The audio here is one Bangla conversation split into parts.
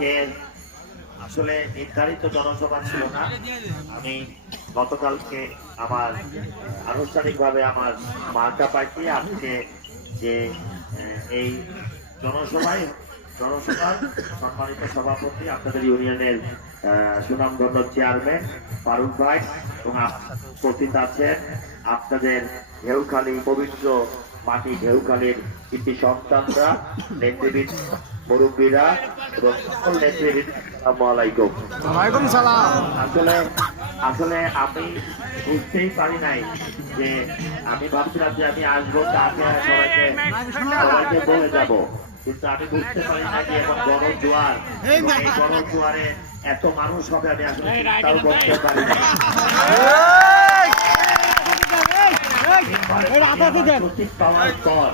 আজকে আসলে নির্ধারিত জনসভা ছিল না। আমি গতকালকে আমার আনুষ্ঠানিকভাবে আমার মার্কা পার্টি আজকে যে এই জনসভায়, জনসভার সম্মানিত সভাপতি আপনাদের ইউনিয়নের সুনামধন্য চেয়ারম্যান ফারুক ভাই এবং উপস্থিত আছেন আপনাদের ঢেউখালী পবিত্র মাটি ঢেউখালীর কৃতি সন্তানরা, নেতৃবৃন্দ। মুরব্বীরা এবং সকল নেতৃবৃন্দ আলাইকুম ওয়ালাইকুম সালাম আসলে আসলে আমি বুঝতেই পারি নাই যে আমি ভাবছিলাম যে আমি আসব তাকে সবাইকে সবাইকে বলে যাব কিন্তু আমি বুঝতে পারি না যে এখন গণ জোয়ার এই গণ জোয়ারে এত মানুষ হবে আমি আসলে চিন্তাও করতে পারি না সঠিক পাওয়ার পর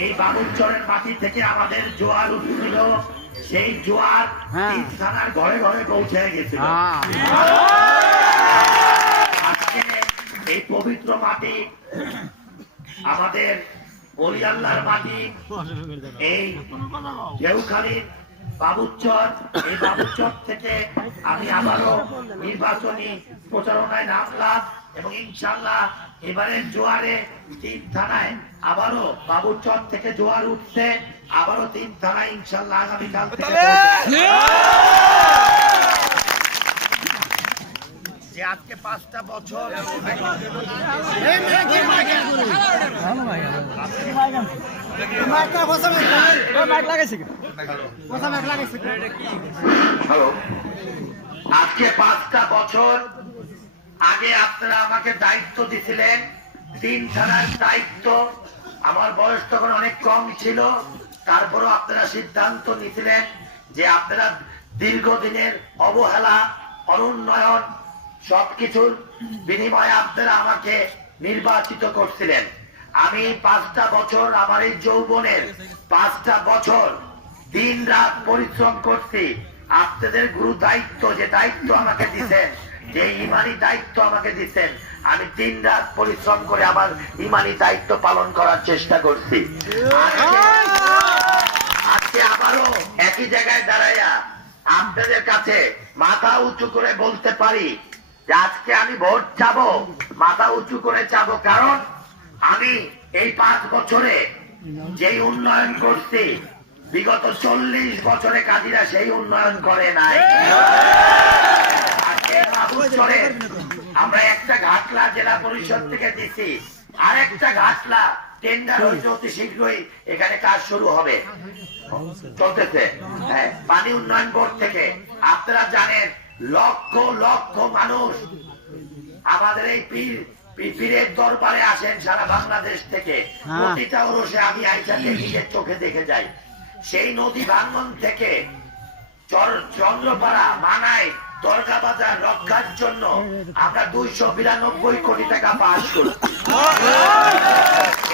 এই বাবুচরের মাটি থেকে আমাদের জোয়ার উঠছিল সেই জোয়ার হ্যাঁ। থানার ঘরে ঘরে পৌঁছে গেছিল। এই পবিত্র মাটি আমাদের অলি মাটি এই ঢেউখালীর বাবুচর এই বাবুচর থেকে আমি আবারও নির্বাচনী প্রচারণায় নামলাম। এবং ইনশাল্লাহ এবারের জোয়ারে তিন থানায় আবারও বাবুচর থেকে জোয়ার উঠছে। আবারও তিন থানায় ইনশাল্লাহ আগামীকাল থেকে যে আজকে পাঁচটা বছর মাইক লাগাইছে হ্যালো। আজকে পাঁচটা বছর আগে আপনারা আমাকে দায়িত্ব দিছিলেন তিন থানার দায়িত্ব। আমার বয়স তখন অনেক কম ছিল, তারপরও আপনারা সিদ্ধান্ত নিছিলেন যে আপনারা দীর্ঘদিনের অবহেলা, অনুন্নয়ন, সবকিছুর বিনিময়ে আপনারা আমাকে নির্বাচিত করছিলেন। আমি পাঁচটা বছর আমার এই যৌবনের পাঁচটা বছর দিন রাত পরিশ্রম করছি। আপনাদের গুরু দায়িত্ব যে দায়িত্ব আমাকে দিচ্ছেন যে ইমানি দায়িত্ব আমাকে দিচ্ছেন। আমি দিন রাত পরিশ্রম করে আমার ইমানি দায়িত্ব পালন করার চেষ্টা করছি। আজকে- আবারও একই জায়গায় দাঁড়াইয়া আপনাদের কাছে মাথা উঁচু করে বলতে পারি যে আজকে আমি ভোট চাব, মাথা উঁচু করে চাব। কারণ আমি এই পাঁচ বছরে যেই উন্নয়ন করছি, বিগত চল্লিশ বছরে কাজীরা সেই উন্নয়ন করে নাই। আমরা একটা ঘাটলা জেলা পরিষদ থেকে দিছি। আর একটা ঘাটলা টেন্ডার হয়েছে অতি শীঘ্রই। এখানে কাজ শুরু হবে। চলতেছে। হ্যাঁ, পানি উন্নয়ন বোর্ড থেকে আপনারা জানেন লক্ষ লক্ষ মানুষ আমাদের এই পীর পীরের দরবারে আসেন সারা বাংলাদেশ থেকে। হ্যাঁ। প্রতিটা ওরসে আমি আইসাকে নিজের চোখে দেখে যাই সেই নদী ভাঙ্গন থেকে চন্দ্রপাড়া মানাই দরগা বাজার রক্ষার জন্য আমরা দুইশো বিরানব্বই কোটি টাকা পাস করি।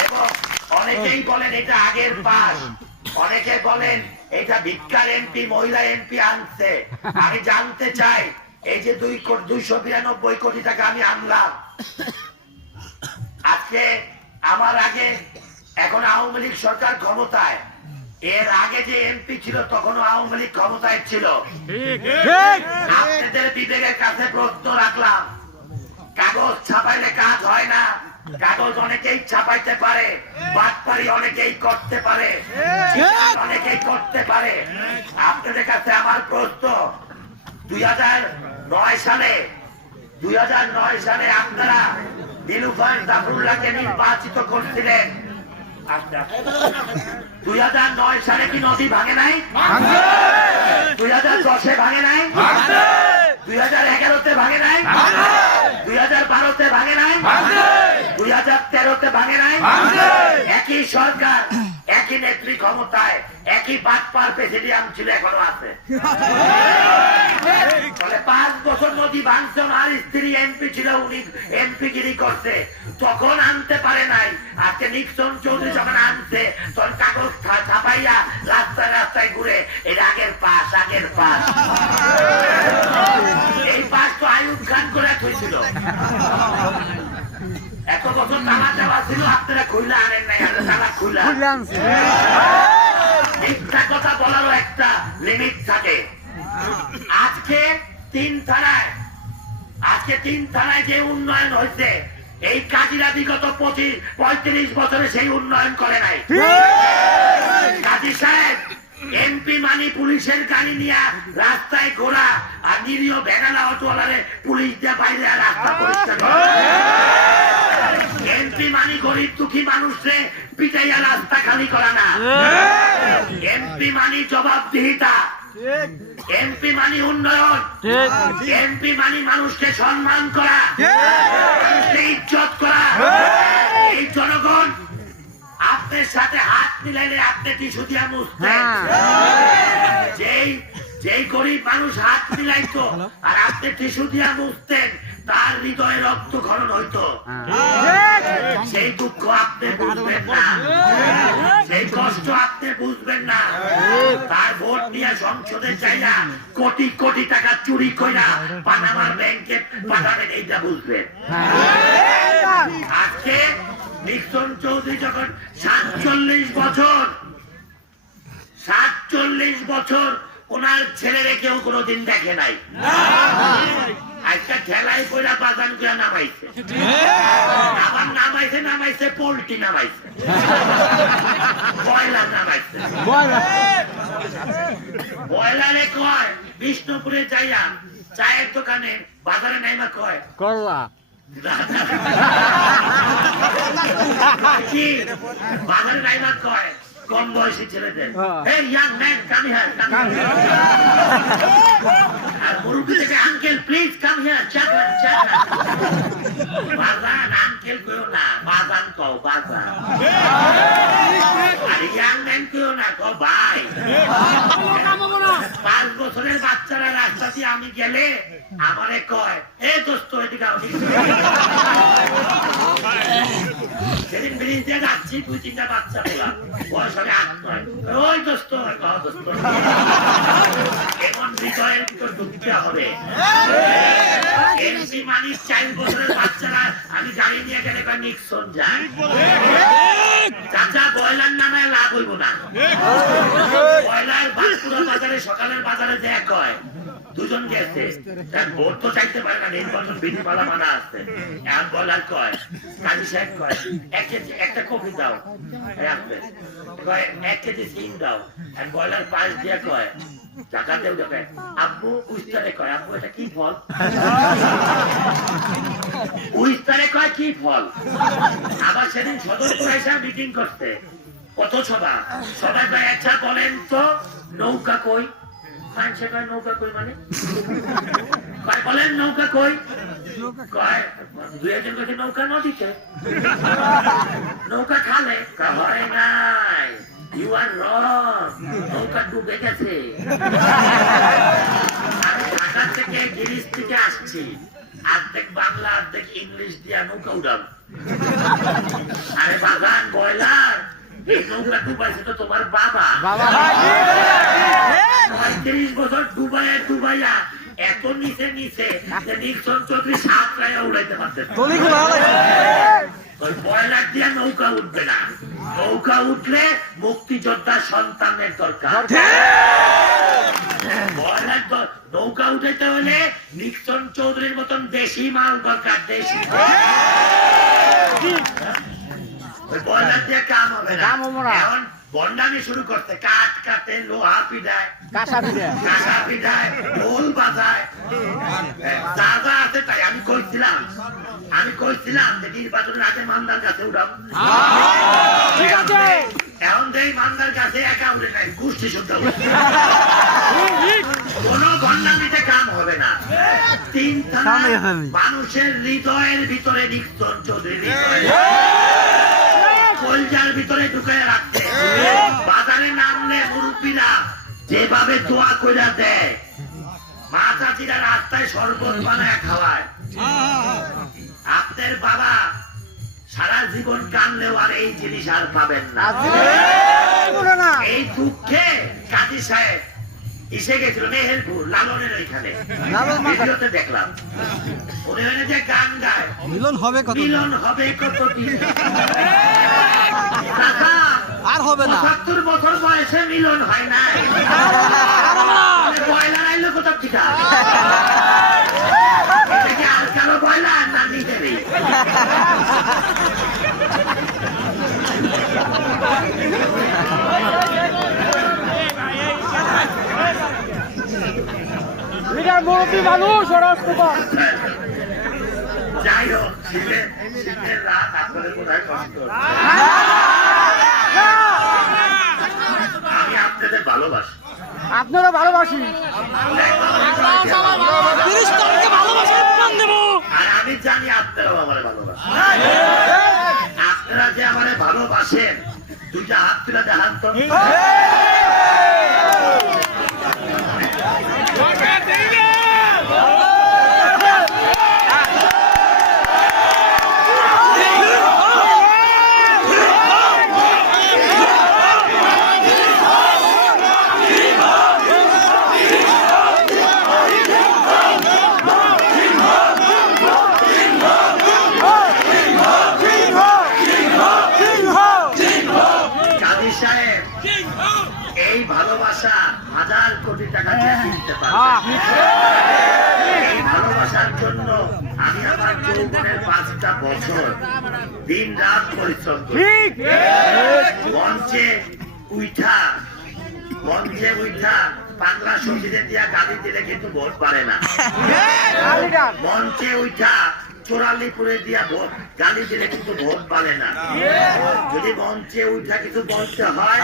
এবং অনেকেই বলেন এটা আগের পাস। অনেকে বলেন এটা ভিক্ষার এমপি মহিলা এমপি আনছে। আমি জানতে চাই, এই যে দুই দুইশো বিরানব্বই কোটি টাকা আমি আনলাম। আজকে আমার আগে এখন আওয়ামী লীগ সরকার ক্ষমতায়। এর আগে যে এমপি ছিল তখনও আওয়ামী লীগ ক্ষমতায় ছিল। আপনাদের বিবেকের কাছে প্রশ্ন রাখলাম। কাগজ ছাপাইলে কাজ হয় না। কাগজ অনেকেই ছাপাইতে পারে বাটপারি অনেকেই করতে পারে অনেকেই করতে পারে। আপনাদের কাছে আমার প্রশ্ন দুই হাজার নয় সালে দুই হাজার নয় সালে আপনারা নীলুফার জাফরুল্লাহকে নির্বাচিত করছিলেন। দুই হাজার নয় সালে কি নদী ভাঙে নাই? দুই হাজার দশে ভাঙে নাই? দুই হাজার এগারোতে ভাঙে নাই? দুই হাজার বারোতে ভাঙে নাই? দুই হাজার তেরোতে ভাঙে নাই? একই সরকার নেত্রী ক্ষমতায়, একই বাটপার প্রেসিডিয়াম ছিল এখনও আছে। পাঁচ বছর নদী ভাঙছে আর স্ত্রী এমপি ছিল, উনি এমপি গিরি করছে। তখন আনতে পারে নাই। আজকে নিক্সন চৌধুরী যখন আনছে, তখন কাগজ ছাপাইয়া রাস্তায় রাস্তায় ঘুরে, এটা আগের পাশ আগের পাশ এই পাশ তো আয়ুব খান করে থইছিল। এত বছর তালা দেওয়া ছিল আপনারা খুললে আনেন নাই আমরা তালা খুললা মিথ্যা কথা বলারও একটা লিমিট থাকে। আজকে তিন থানায় আজকে তিন থানায় যে উন্নয়ন হয়েছে এই কাজীরা বিগত পঁচিশ পঁয়ত্রিশ বছরে সেই উন্নয়ন করে নাই। কাজী সাহেব এমপি মানি পুলিশের গাড়ি নিয়ে রাস্তায় ঘোরা আর নিরীহ ভেড়ালা অটোওয়ালারে পুলিশ দিয়ে বাইরে রাস্তা পরিষ্কার এমপি মানি গরিব দুঃখী মানুষরে পিটাইয়া রাস্তা খালি করা না। এমপি মানি জবাবদিহিতা। এমপি মানি উন্নয়ন। এমপি মানি মানুষকে সম্মান করা। মানুষকে ইজ্জত করা। সাথে হাত মিলাইলে আপনি টিসু দিয়া মুছতেন যেই যেই গরিব মানুষ হাত মিলাইতো আর আপনি টিসু দিয়া মুছতেন তার হৃদয়ে রক্তক্ষরণ হইতো। সেই দুঃখ আপনি বুঝবেন না। সেই কষ্ট আপনি বুঝবেন না। তার ভোট নিয়ে সংসদে চাইয়া কোটি কোটি টাকা চুরি কইরা পানামার ব্যাংকে পাঠাবেন এইটা বুঝবেন। আজকে নিক্সন চৌধুরী যখন সাতচল্লিশ বছর। সাতচল্লিশ বছর ওনার ছেলেরে কেউ কোনোদিন দেখে নাই। বাগান নামাইছে। আবার নামাইছে নামাইছে, পোল্ট্রি নামাইছে। ব্রয়লার নামাইছে। ব্রয়লারে কয়, বিষ্ণুপুরে যাইয়া চায়ের দোকানে বাজারে নাইমা কয়, করলা। কি? বাজারে নাইমা কয় কম বয়সী ছেলেদের। হ্যাঁ। Hey young man come here come আর মুরব্বী থেকে আঙ্কেল প্লিজ কাম হিয়ার চাকরান চাকরান বাজান আঙ্কেল কইও না বাজান কও বাজান আর ইয়াং ম্যান কইও না ভাই পাঁচ বছরের বাচ্চারা রাস্তা দিয়ে আমি গেলে আমারে কয় এ দোস্ত এদিকে। সেদিন ব্রিজ যাচ্ছি দুই তিনটা বাচ্চা পেলাম বয়স হবে আট নয় ওই দোস্ত এমন হৃদয়ের ভিতর ঢুকতে হবে এমপি মানিস চার বছরের বাচ্চারা আমি গাড়ি নিয়ে গেলে কয় নিক্সন যায় চাচা নামে লাভ হইব না। বয়লার বাঁকুড়া বাজারে সকালের বাজারে দেখ হয় দুজন গেছে। ভোট তো চাইতে পারে না নির্বাচন বিধিমালা মানা আছে। এখন বলার কয় কাজী সাহেব কয় এক কেজি একটা কফি দাও কয় এক কেজি সিম দাও। আর বয়লার পাশ দিয়ে কয় আচ্ছা বলেন নৌকা কই? মানুষে নৌকা কই মানে? কয়, বলেন, নৌকা কই? কয়, দুই একজন কাছে নৌকা নদীতে। নৌকা খালে? হয় নাই। ইউ আর রং নৌকা ডুবে গেছে। আমি ঢাকা থেকে গিরিশ থেকে আসছি। অর্ধেক বাংলা অর্ধেক ইংলিশ দিয়া নৌকা উড়াম আরে বাগান বয়লার এই নৌকা ডুবাইছে তো তোমার বাবা। পঁয়ত্রিশ বছর ডুবাইয়া ডুবাইয়া এত নিচে নিচে নিক্সন চৌধুরী সাত রায় উড়াইতে পারতেন। ওই বয়লার দিয়া নৌকা উঠবে না। নৌকা উঠলে মুক্তিযোদ্ধার সন্তানের দরকার। বয়লার নৌকা উঠাইতে হলে নিক্সন চৌধুরীর মতন দেশি মাল দরকার দেশি। ওই বয়লার দিয়ে কাম হবে না। এখন বন্ডামি শুরু করতে কাঠ কাটে লোহা পিটায়। কাঁচা পিঠে কাঁচা পিঠায় ঢোল বাজায় যা যা আছে তাই আমি কইছিলাম? আমি কইছিলাম যে নির্বাচনের আগে মান্দার কাছে উঠাম ঠিক আছে। এখন দেই মান্দার কাছে একা উঠে নাই গোষ্ঠী শুদ্ধ কোন গন্ডামিতে কাম হবে না। তিন। মানুষের হৃদয়ের ভিতরে নিক্সন চৌধুরী কলজার ভিতরে ঢুকে রাখতে বাজারে নামলে মুরব্বীরা যেভাবে দোয়া কইরা দেয় মা চাচিরা রাস্তায় শরবত বানায় খাওয়ায়। আপনার বাবা সারা জীবন কানলেও আর এই জিনিস আর পাবেন না। না। এই দুঃখে কাজী সাহেব এসে গেছিল মেহেরপুর লালনের ওইখানে। ভিডিওতে দেখলাম। ওখানে যে গান গায়। মিলন হবে কত মিলন হবে কত আর হবে না। পঁচাত্তর বছর বয়সে মিলন হয় নাই। বয়লার আইলো কোথা থেকে এটা কি আর কারও বয়লার না নিজেরই লিডার মুরব্বী মানুষ রাষ্ট্রপতি যাই হোক শীতের শীতের রাত আপনাদের কোথায় কষ্ট। আমি আপনাদের ভালোবাসি। আপনারা ভালোবাসি। আর আমি জানি আপনারাও আমার ভালোবাসেন। আপনারা যে আমার ভালোবাসেন দুইটা হাত তুলে দেখান তো কাজী সাহেব এই ভালোবাসা হাজার কোটি টাকা দিয়ে কিনতে পারবে এই ভালোবাসার জন্য আমি আমার যৌবনের পাঁচটা বছর। দিন রাত পরিশ্রম করি মঞ্চে উঠা মঞ্চে উঠা সঙ্গীতে দিয়া গালি দিলে কিন্তু ভোট পারে না। মঞ্চে উঠা চোরালিপুরে দিয়া ভোট গালি দিলে কিন্তু ভোট না। যদি মঞ্চে উঠা কিছু বলতে হয়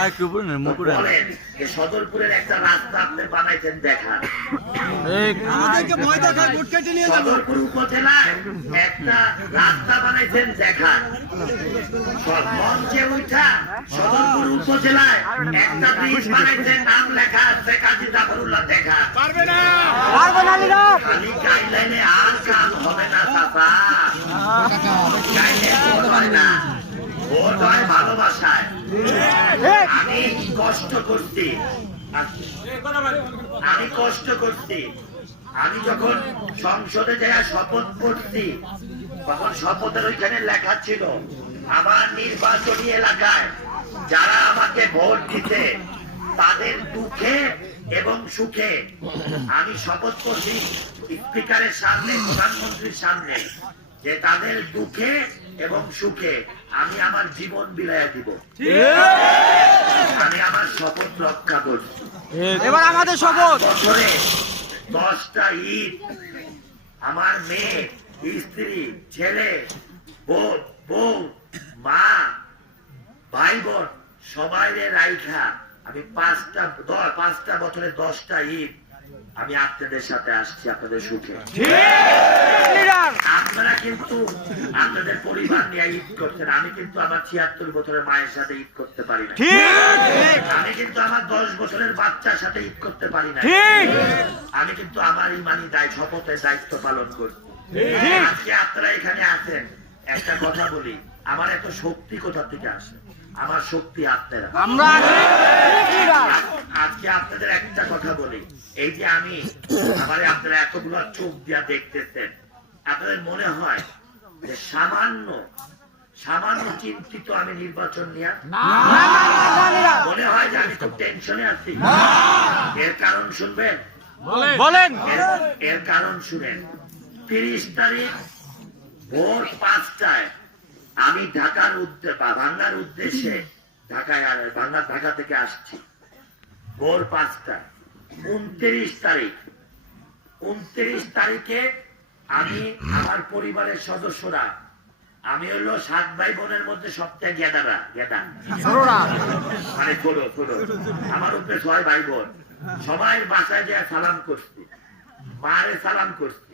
বলেন যে সদরপুরের একটা রাস্তা আপনি বানাইছেন দেখা সদরপুর উপজেলায় একটা রাস্তা বানাইছেন দেখা মঞ্চে উঠা সদরপুর উপজেলায় একটা ব্রিজ বানাইছেন নাম লেখা আছে কাজী জাফরুল্লাহ দেখা পারবে না। লিডার খালি আর কাজ হবে না চাচা। আমি কষ্ট করছি। আমি যখন সংসদে যাই শপথ করছি তখন শপথের ওইখানে লেখা ছিল, আমার নির্বাচনী এলাকায়, যারা আমাকে ভোট দিতে, তাদের দুঃখে এবং সুখে। আমি শপথ করছি স্পিকারের সামনে প্রধানমন্ত্রীর সামনে যে তাদের দুঃখে এবং সুখে আমি আমার জীবন বিলাইয়া দিব। আমি আমার শপথ রক্ষা করছি। এবার আমাদের শপথ। বছরে দশটা ঈদ আমার মেয়ে স্ত্রী ছেলে বউ মা ভাই বোন সবাই রাইখা। আমি পাঁচটা পাঁচটা বছরে দশটা ঈদ আমি আপনাদের সাথে আসছি আপনাদের সুখে। আপনারা কিন্তু আপনাদের পরিবার নিয়ে ঈদ করছেন আমি কিন্তু আমার ছিয়াত্তর বছরের মায়ের সাথে ঈদ করতে পারি না। আমি কিন্তু আমার দশ বছরের বাচ্চার সাথে ঈদ করতে পারি না। আমি কিন্তু আমার ইমানি দায় শপথের দায়িত্ব পালন করছি। আজকে আপনারা এখানে আছেন একটা কথা বলি আমার এত শক্তি কোথা থেকে আসে? আমার শক্তি আপনারা আমরা আজকে আপনাদের একটা কথা বলি। এই যে আমি আমার আপনারা এতগুলো চোখ দিয়া দেখতেছেন আপনাদের মনে হয় যে সামান্য সামান্য চিন্তিত আমি নির্বাচন নিয়ে? মনে হয় যে আমি খুব টেনশনে আছি? এর কারণ শুনবেন? বলেন। এর- এর কারণ শুনেন। তিরিশ তারিখ ভোর পাঁচটায় আমি ঢাকার উদ্দেশ্যে বাংলার উদ্দেশ্যে ঢাকায় বাংলা ঢাকা থেকে আসছি। ভোর পাঁচটায়। উনত্রিশ তারিখ। উনত্রিশ তারিখে আমি আমার পরিবারের সদস্যরা আমি হলো সাত ভাই বোনের মধ্যে সবচেয়ে গেদারা গেদা। মানে ছোট ছোট আমার উপরে ছয় ভাই বোন। সবাই বাসায় যায় সালাম করছি। মারে সালাম করছি।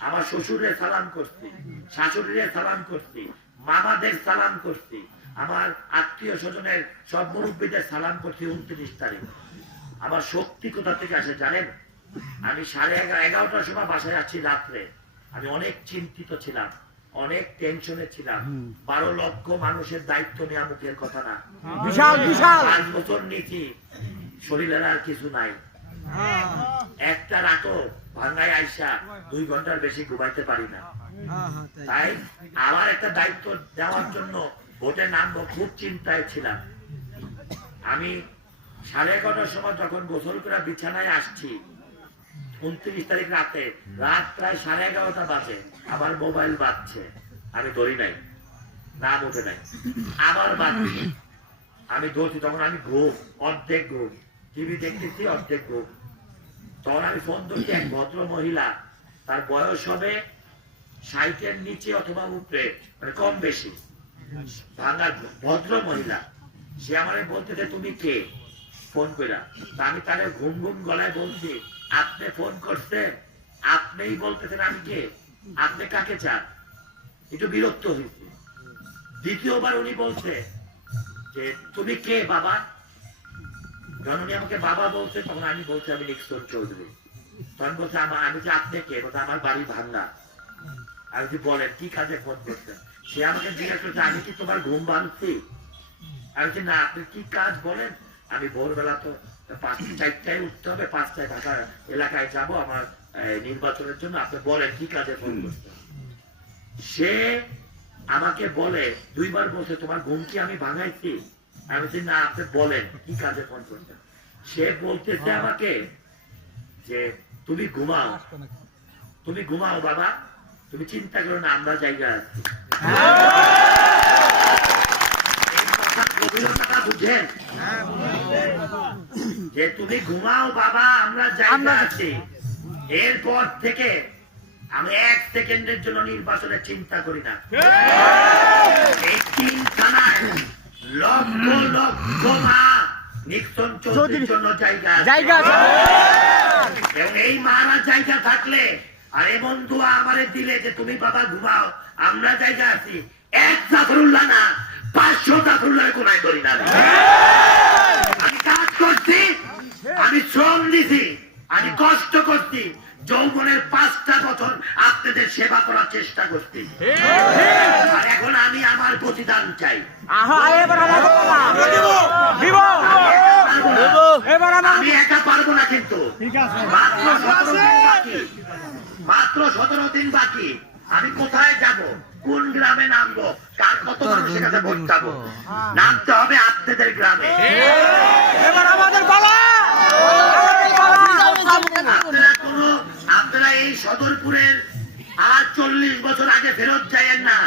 আমার শ্বশুরে সালাম করছি। শাশুড়িরে সালাম করছি। মামাদের সালাম করছি। আমার আত্মীয় স্বজনের সব মুরব্বীদের সালাম করছি উনত্রিশ তারিখ। আমার শক্তি কোথা থেকে আসে জানেন? আমি সাড়ে এগারো এগারোটার সময় বাসায় যাচ্ছি রাত্রে। আমি অনেক চিন্তিত ছিলাম অনেক টেনশনে ছিলাম। বারো লক্ষ মানুষের দায়িত্ব নেওয়া মুখের কথা না। বিশাল বিশাল। পাঁচ বছর নিচি শরীরের আর কিছু নাই। হ্যাঁ, ভাঙ্গায় আইসা দুই ঘণ্টার বেশি ঘুমাইতে পারি না। হ্যাঁ, হ্যাঁ, তাই। আমার একটা দায়িত্ব দেওয়ার জন্য ভোটে নামবো খুব চিন্তায় ছিলাম। আমি সাড়ে এগারোটার সময় যখন গোসল করে বিছানায় আসছি উনত্রিশ তারিখ রাতে রাত প্রায় সাড়ে এগারোটা বাজে আমার মোবাইল বাজছে। আমি ধরি নাই নাম উঠে নাই আবার বাজছে। আমি ধরছি তখন আমি ঘুম অর্ধেক ঘুম। টিভি দেখতেছি অর্ধেক ঘুম। তখন ধরছি এক ভদ্র মহিলা, তার বয়স হবে ষাটের নিচে অথবা উপরে মানে কম বেশি। ভাঙা ভদ্র মহিলা, সে আমারে বলতেছে তুমি কে? ফোন কইরা। আমি তারে ঘুম ঘুম গলায় বলছি, আপনি ফোন করছেন আপনিই বলতেছেন আমি কে? আপনি কাকে চান? একটু বিরক্ত হয়েছে। দ্বিতীয়বার উনি বলছে যে, তুমি কে বাবা? উনি আমাকে বাবা বলছে তখন আমি বলছি আমি নিক্সন চৌধুরী। তখন বলছে আমার আমি যে আপনি কে? বলছে আমার বাড়ি ভাঙ্গা। আমি যে বলেন কি কাজে ফোন করছেন? সে আমাকে জিজ্ঞাসা করছে আমি কি তোমার ঘুম ভাঙছি? আমি যে না আপনি কি কাজ বলেন? আমি ভোরবেলা তো পাঁচটা চারটায় উঠতে হবে পাঁচটায় ঢাকা এলাকায় যাব আমার নির্বাচনের জন্য। আপনি বলেন কি কাজে ফোন করছেন? সে আমাকে বলে দুইবার বলছে তোমার ঘুম কি আমি ভাঙাইছি? আমি বলছি না আপনি বলেন কি কাজে ফোন করছেন? সে বলতেছে আমাকে যে তুমি ঘুমাও। তুমি ঘুমাও বাবা। তুমি চিন্তা করো না আমরা জায়গা আছি। বুঝেন? যে তুমি ঘুমাও বাবা আমরা জায়গা আছি। এরপর থেকে আমি এক সেকেন্ডের জন্য নির্বাচনের চিন্তা করি না। এই তিন থানায় লক্ষ লক্ষ মা নিক্সন চৌধুরীর জন্য জায়গা জায়গা এবং এই মারা জায়গা থাকলে আর এ বন্ধু আমারে দিলে যে তুমি বাবা ঘুমাও আমরা জায়গা আছি। এক জাফরুল্লাহ না পাঁচশো জাফরুল্লাহ কোনায় করি না আমি। কাজ করছি আমি শ্রম দিছি আমি কষ্ট করছি যৌবনের পাঁচটা বছর আপনাদের সেবা করার চেষ্টা করছি। আমি আমার প্রতিদান চাই। আহা, এবার আমার কথা। দিব। এবার আমার আমি একা পারব না কিন্তু। মাত্র সতেরো দিন বাকি। মাত্র সতেরো দিন বাকি। আমি কোথায় যাব? কোন গ্রামে নামবো? কার কত মানুষের কাছে ভোট চাবো? নামতে হবে আপনাদের গ্রামে। এবার আমাদের পালা। আপনারা কোনো আপনারা এই সদরপুরের আর চল্লিশ বছর আগে ফেরত যায়েন না।